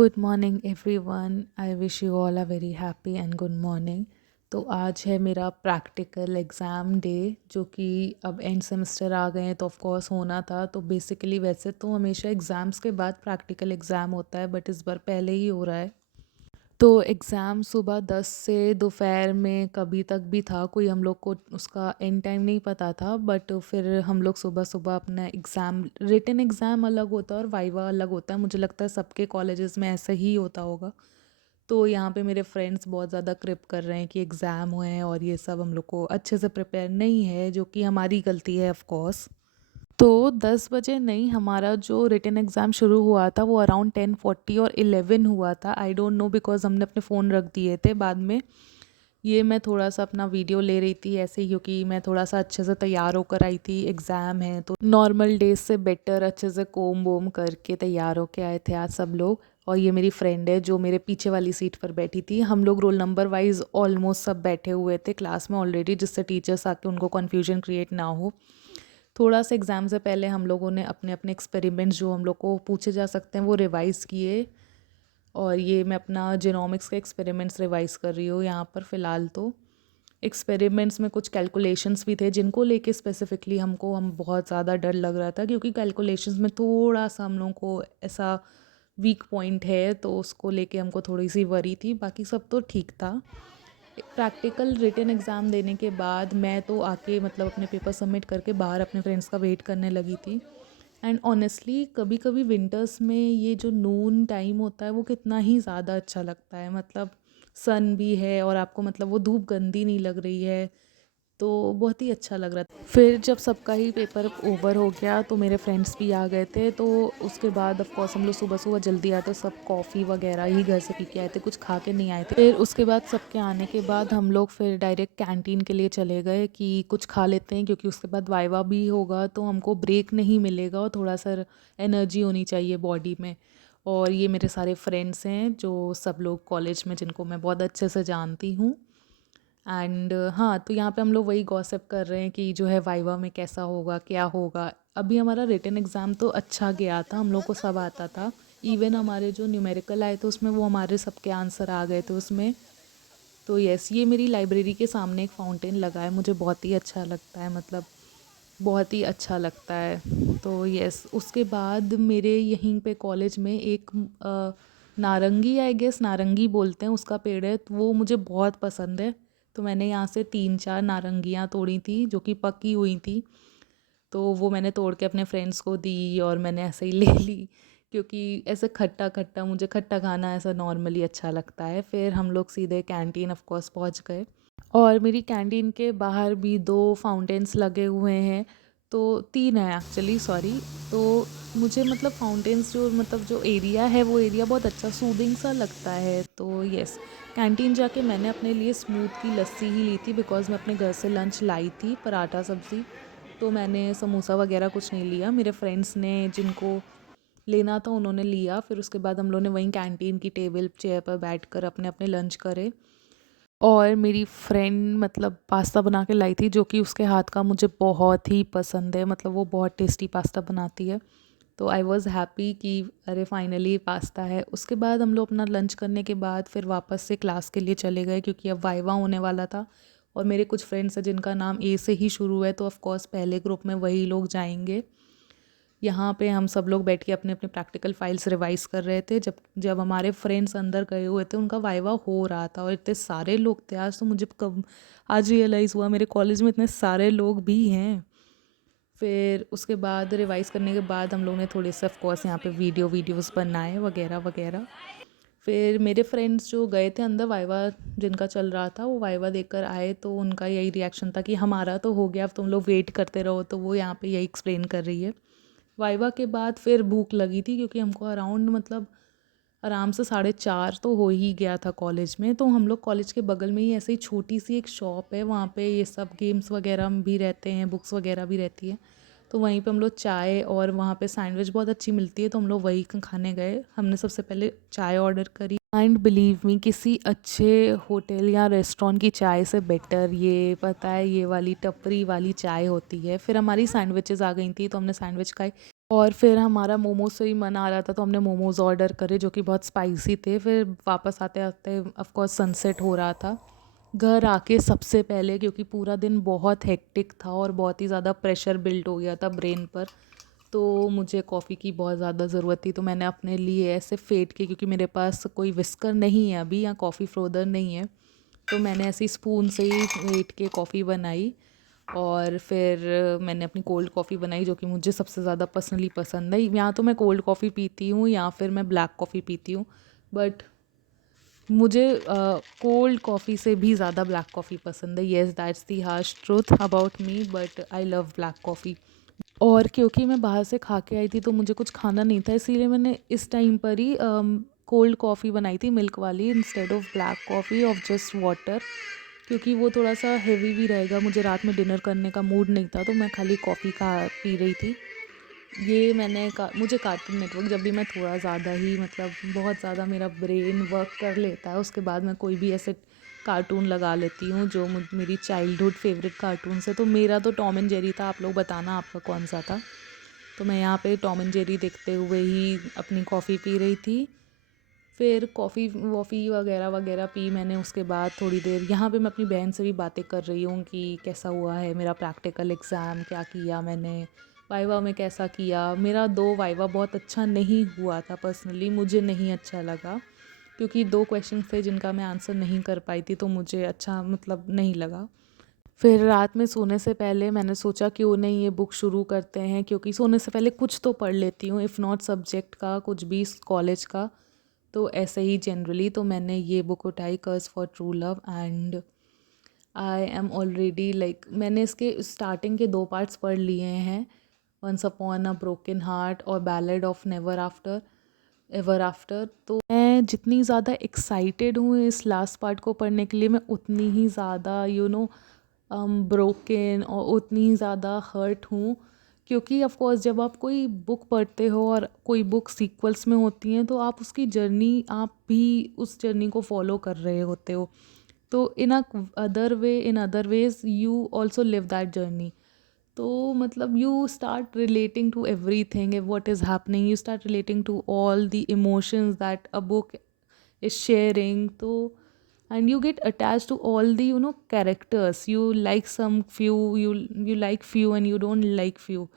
Good morning everyone. I wish you all a very happy and good morning. तो आज है मेरा practical exam day, जो कि अब एंड सेमेस्टर आ गए हैं तो ऑफ कोर्स होना था। तो बेसिकली वैसे तो हमेशा एग्ज़ाम्स के बाद प्रैक्टिकल एग्ज़ाम होता है, बट इस बार पहले ही हो रहा है। तो एग्ज़ाम सुबह 10 से दोपहर में कभी तक भी था, कोई हम लोग को उसका एंड टाइम नहीं पता था। बट फिर हम लोग सुबह सुबह अपना एग्ज़ाम, रिटन एग्ज़ाम अलग होता है और वाइवा अलग होता है। मुझे लगता है सबके कॉलेजेस में ऐसा ही होता होगा। तो यहाँ पे मेरे फ्रेंड्स बहुत ज़्यादा क्रिप कर रहे हैं कि एग्ज़ाम हुए हैं और ये सब हम लोग को अच्छे से प्रिपेयर नहीं है, जो कि हमारी गलती है ऑफ कोर्स। तो 10 बजे नहीं, हमारा जो रिटन एग्ज़ाम शुरू हुआ था वो अराउंड 10:40 और 11 हुआ था। आई डोंट नो, बिकॉज़ हमने अपने फ़ोन रख दिए थे बाद में। ये मैं थोड़ा-सा अपना वीडियो ले रही थी ऐसे ही, क्योंकि मैं थोड़ा-सा अच्छे से तैयार होकर आई थी। एग्ज़ाम है तो नॉर्मल डेज़ से बेटर अच्छे से कोम-वोम करके तैयार होके आए थे आज सब लोग। और ये मेरी फ्रेंड है जो मेरे पीछे वाली सीट पर बैठी थी। हम लोग रोल नंबर वाइज़ ऑलमोस्ट सब बैठे हुए थे क्लास में ऑलरेडी, जिससे टीचर्स आके उनको कन्फ्यूजन क्रिएट ना हो। थोड़ा सा एग्ज़ाम से पहले हम लोगों ने अपने अपने एक्सपेरिमेंट्स जो हम लोग को पूछे जा सकते हैं वो रिवाइज़ किए। और ये मैं अपना जीनोमिक्स का एक्सपेरिमेंट्स रिवाइज़ कर रही हूँ यहाँ पर फ़िलहाल। तो एक्सपेरिमेंट्स में कुछ कैलकुलेशंस भी थे जिनको लेके स्पेसिफिकली हम बहुत ज़्यादा डर लग रहा था, क्योंकि कैलकुलेशंस में थोड़ा सा हम लोगों को ऐसा वीक पॉइंट है, तो उसको लेके हमको थोड़ी सी वरी थी। बाकी सब तो ठीक था। प्रैक्टिकल रिटन एग्ज़ाम देने के बाद मैं तो आके मतलब अपने पेपर सबमिट करके बाहर अपने फ्रेंड्स का वेट करने लगी थी। एंड ऑनेस्टली कभी कभी विंटर्स में ये जो नून टाइम होता है वो कितना ही ज़्यादा अच्छा लगता है। मतलब सन भी है और आपको मतलब वो धूप गंदी नहीं लग रही है, तो बहुत ही अच्छा लग रहा था। फिर जब सबका ही पेपर ओवर हो गया तो मेरे फ्रेंड्स भी आ गए थे। तो उसके बाद ऑफ कोर्स हम लोग सुबह सुबह जल्दी आए, तो सब कॉफ़ी वगैरह ही घर से पी के आए थे, कुछ खा के नहीं आए थे। फिर उसके बाद सबके आने के बाद हम लोग फिर डायरेक्ट कैंटीन के लिए चले गए कि कुछ खा लेते हैं, क्योंकि उसके बाद वाइवा भी होगा तो हमको ब्रेक नहीं मिलेगा और थोड़ा सा एनर्जी होनी चाहिए बॉडी में। और ये मेरे सारे फ्रेंड्स हैं जो सब लोग कॉलेज में, जिनको मैं बहुत अच्छे से जानती हूँ। एंड हाँ, तो यहाँ पे हम लोग वही गॉसिप कर रहे हैं कि जो है वाइवा में कैसा होगा, क्या होगा। अभी हमारा रिटन एग्ज़ाम तो अच्छा गया था, हम लोग को सब आता था। इवन हमारे जो न्यूमेरिकल आए थे उसमें वो हमारे सबके आंसर आ गए थे उसमें। तो यस, ये मेरी लाइब्रेरी के सामने एक फाउंटेन लगा है, मुझे बहुत ही अच्छा लगता है, मतलब बहुत ही अच्छा लगता है। तो यस, उसके बाद मेरे यहीं पे कॉलेज में एक नारंगी, आई गेस नारंगी बोलते हैं, उसका पेड़ है, तो वो मुझे बहुत पसंद है। तो मैंने यहाँ से 3-4 नारंगियाँ तोड़ी थी जो कि पकी हुई थी। तो वो मैंने तोड़ के अपने फ्रेंड्स को दी और मैंने ऐसे ही ले ली, क्योंकि ऐसे खट्टा खट्टा, मुझे खट्टा खाना ऐसा नॉर्मली अच्छा लगता है। फिर हम लोग सीधे कैंटीन ऑफ कोर्स पहुँच गए। और मेरी कैंटीन के बाहर भी 2 फाउंटेन्स लगे हुए हैं, तो 3 हैं एक्चुअली, सॉरी। तो मुझे मतलब फाउंटेन्स जो मतलब जो एरिया है वो एरिया बहुत अच्छा सूदिंग सा लगता है। तो यस, कैंटीन जाके मैंने अपने लिए स्मूथ की लस्सी ही ली थी, बिकॉज़ मैं अपने घर से लंच लाई थी, पराठा सब्ज़ी। तो मैंने समोसा वगैरह कुछ नहीं लिया, मेरे फ्रेंड्स ने जिनको लेना था उन्होंने लिया। फिर उसके बाद हम लोगों ने वहीं कैंटीन की टेबल चेयर पर बैठकर अपने अपने लंच करे। और मेरी फ्रेंड मतलब पास्ता बना के लाई थी, जो कि उसके हाथ का मुझे बहुत ही पसंद है, मतलब वो बहुत टेस्टी पास्ता बनाती है। तो आई वॉज़ हैप्पी कि अरे फाइनली पास्ता है। उसके बाद हम लोग अपना लंच करने के बाद फिर वापस से क्लास के लिए चले गए, क्योंकि अब वाइवा होने वाला था। और मेरे कुछ फ्रेंड्स हैं जिनका नाम ए से ही शुरू है, तो ऑफ कोर्स पहले ग्रुप में वही लोग जाएंगे। यहाँ पे हम सब लोग बैठ के अपने अपने प्रैक्टिकल फाइल्स रिवाइज कर रहे थे। जब जब हमारे फ्रेंड्स अंदर गए हुए थे, उनका वाइवा हो रहा था और इतने सारे लोग थे आज, तो मुझे कब आज रियलाइज़ हुआ मेरे कॉलेज में इतने सारे लोग भी हैं। फिर उसके बाद रिवाइज़ करने के बाद हम लोग ने थोड़े से ऑफ कोर्स यहाँ पे वीडियोज़ बनाए वगैरह वगैरह। फिर मेरे फ्रेंड्स जो गए थे अंदर वाइवा जिनका चल रहा था, वो वाइवा देकर आए, तो उनका यही रिएक्शन था कि हमारा तो हो गया, अब तुम लोग वेट करते रहो। तो वो यहाँ पे यही एक्सप्लेन कर रही है। वाइवा के बाद फिर भूख लगी थी, क्योंकि हमको अराउंड मतलब आराम से 4:30 तो हो ही गया था कॉलेज में। तो हम लोग कॉलेज के बगल में ही ऐसे ही छोटी सी एक शॉप है, वहाँ पे ये सब गेम्स वगैरह भी रहते हैं, बुक्स वगैरह भी रहती है। तो वहीं पे हम लोग चाय, और वहाँ पे सैंडविच बहुत अच्छी मिलती है, तो हम लोग वही खाने गए। हमने सबसे पहले चाय ऑर्डर करी, एंड बिलीव मी, किसी अच्छे होटल या रेस्टोरेंट की चाय से बेटर ये पता है ये वाली टपरी वाली चाय होती है। फिर हमारी सैंडविचेस आ गई थी, तो हमने सैंडविच खाई। और फिर हमारा मोमोज से ही मन आ रहा था तो हमने मोमोज़ ऑर्डर करे जो कि बहुत स्पाइसी थे। फिर वापस आते-आते ऑफ़ कोर्स सनसेट हो रहा था। घर आके सबसे पहले, क्योंकि पूरा दिन बहुत हेक्टिक था और बहुत ही ज़्यादा प्रेशर बिल्ड हो गया था ब्रेन पर, तो मुझे कॉफ़ी की बहुत ज़्यादा ज़रूरत थी। तो मैंने अपने लिए ऐसे फेंट के, क्योंकि मेरे पास कोई विस्कर नहीं है अभी या कॉफ़ी फ्रोदर नहीं है, तो मैंने ऐसे ही स्पून से ही फेंट के कॉफ़ी बनाई। और फिर मैंने अपनी कोल्ड कॉफ़ी बनाई जो कि मुझे सबसे ज़्यादा पर्सनली पसंद है। या तो मैं कोल्ड कॉफ़ी पीती हूँ या फिर मैं ब्लैक कॉफ़ी पीती हूँ, बट मुझे कोल्ड कॉफ़ी से भी ज़्यादा ब्लैक कॉफ़ी पसंद है। Yes, that's the harsh truth about me, but I love black coffee. और क्योंकि मैं बाहर से खा के आई थी तो मुझे कुछ खाना नहीं था, इसीलिए मैंने इस टाइम पर ही कोल्ड कॉफ़ी बनाई थी, मिल्क वाली, instead of black coffee of just water, क्योंकि वो थोड़ा सा हेवी भी रहेगा। मुझे रात में डिनर करने का मूड नहीं था तो मैं खाली कॉफ़ी का पी रही थी। ये मुझे कार्टून नेटवर्क, जब भी मैं थोड़ा ज़्यादा ही मतलब बहुत ज़्यादा मेरा ब्रेन वर्क कर लेता है, उसके बाद मैं कोई भी ऐसे कार्टून लगा लेती हूँ जो मेरी चाइल्डहुड फेवरेट कार्टून से। तो मेरा तो टॉम एंड जेरी था, आप लोग बताना आपका कौन सा था। तो मैं यहाँ पे टॉम एंड जेरी देखते हुए ही अपनी कॉफ़ी पी रही थी। फिर कॉफ़ी वॉफ़ी वगैरह वगैरह पी मैंने। उसके बाद थोड़ी देर यहाँ पे मैं अपनी बहन से भी बातें कर रही हूँ कि कैसा हुआ है मेरा प्रैक्टिकल एग्ज़ाम, क्या किया मैंने, वाइवा में कैसा किया। मेरा 2 वाइवा बहुत अच्छा नहीं हुआ था, पर्सनली मुझे नहीं अच्छा लगा, क्योंकि 2 क्वेश्चंस थे जिनका मैं आंसर नहीं कर पाई थी, तो मुझे अच्छा मतलब नहीं लगा। फिर रात में सोने से पहले मैंने सोचा क्यों नहीं ये बुक शुरू करते हैं, क्योंकि सोने से पहले कुछ तो पढ़ लेती हूँ, इफ़ नॉट सब्जेक्ट का कुछ भी कॉलेज का, तो ऐसे ही जनरली। तो मैंने ये बुक उठाई, curse for true love, and I am already like, मैंने इसके स्टार्टिंग के 2 पार्ट्स पढ़ लिए हैं, once upon a broken heart और ballad of never after ever after. तो मैं जितनी ज़्यादा एक्साइटेड हूँ इस लास्ट पार्ट को पढ़ने के लिए, मैं उतनी ही ज़्यादा ब्रोकन और उतनी ज़्यादा हर्ट हूँ, क्योंकि ऑफ कोर्स जब आप कोई बुक पढ़ते हो और कोई बुक सीक्वल्स में होती हैं तो आप उसकी जर्नी, आप भी उस जर्नी को फॉलो कर रहे होते हो, तो in other ways you also live that journey. तो मतलब you start relating to everything, what is happening, you start relating to all the emotions that a book is sharing. So, and you get attached to all the characters. You like some few, you like few and you don't like few.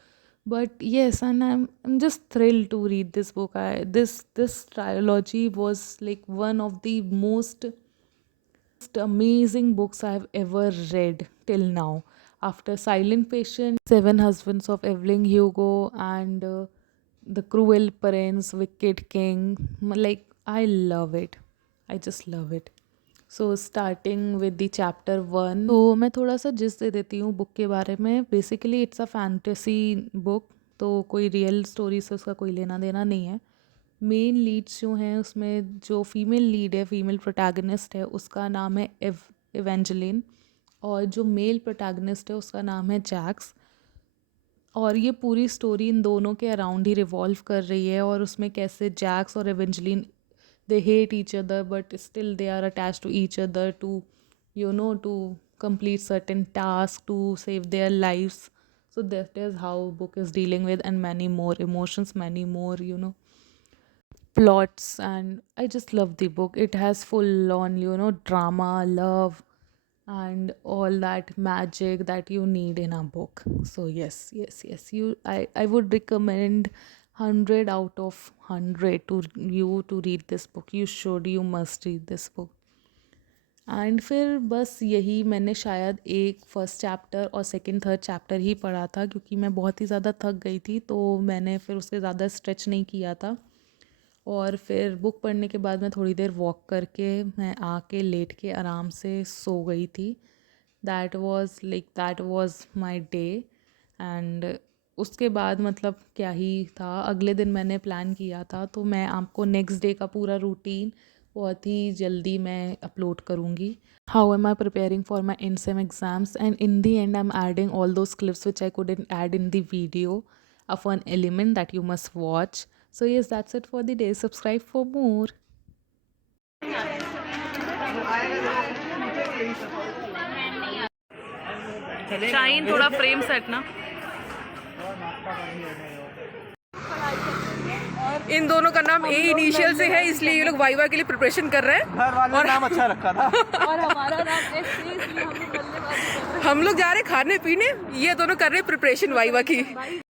But yes, and I'm just thrilled to read this book. This trilogy was like one of the most amazing books I've ever read till now. After Silent Patient, Seven Husbands of Evelyn Hugo, and The Cruel Parents, Wicked King, like I love it. I just love it. So starting with the chapter 1, तो मैं थोड़ा सा जिस दे देती हूँ book के बारे में। Basically it's a fantasy book, तो कोई रियल स्टोरी से उसका कोई लेना देना नहीं है। मेन लीड्स जो हैं उसमें, जो फीमेल लीड है, फीमेल प्रोटैगनिस्ट है, उसका नाम है इवेंजलिन, और जो मेल प्रोटैगनिस्ट है उसका नाम है जैक्स। और ये पूरी स्टोरी इन दोनों के अराउंड ही रिवॉल्व कर रही है, और उसमें कैसे जैक्स और एवेंजलिन, they hate each other but still they are attached to each other to to complete certain tasks to save their lives. So that is how book is dealing with, and many more emotions, many more plots. And I just love the book. It has full on drama, love, and all that magic that you need in a book. So yes, yes, yes, I would recommend 100 out of 100 to you to read this book. You must read this book. And फिर बस यही मैंने शायद एक first chapter और second third chapter ही पढ़ा था, क्योंकि मैं बहुत ही ज़्यादा थक गई थी, तो मैंने फिर उससे ज़्यादा स्ट्रेच नहीं किया था। और फिर बुक पढ़ने के बाद मैं थोड़ी देर वॉक करके मैं आके लेट के आराम से सो गई थी। That was my day. And उसके बाद मतलब क्या ही था, अगले दिन मैंने प्लान किया था, तो मैं आपको नेक्स्ट डे का पूरा रूटीन बहुत ही जल्दी मैं अपलोड करूँगी। How am I preparing for my in sem exams, and in the and I am adding all those clips which I couldn't add in the video, a fun element that you must watch. So yes, that's it for the day. Subscribe for more. Shaheen थोड़ा frame set ना। इन दोनों का नाम ए initial से है, इसलिए ये लोग वाइवा के लिए प्रिपरेशन कर रहे हैं। घर वाले नाम अच्छा रखा था। और हमारा नाम एस से, इसलिए हम लोग बल्लेबाजी कर रहे हैं। हम लोग जा रहे हैं खाने पीने, ये दोनों कर रहे हैं प्रिपरेशन वाइवा की।